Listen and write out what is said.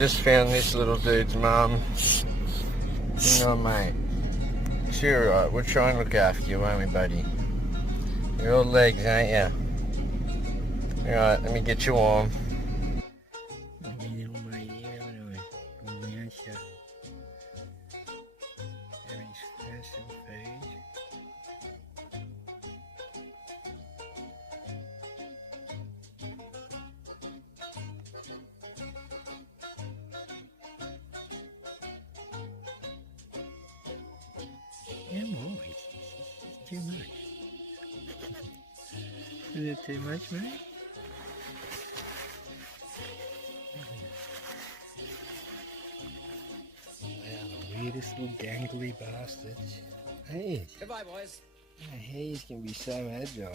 Just found this little dude's mum. Hang on, mate. Sure, right. We'll try and look after you, won't we, buddy? You're all legs, ain't you? Alright, let me get you warm. Yeah, boy, it's too much. Is it too much, mate? Wow, the weirdest little gangly bastards. Hey. Goodbye, boys. He's gonna be so agile.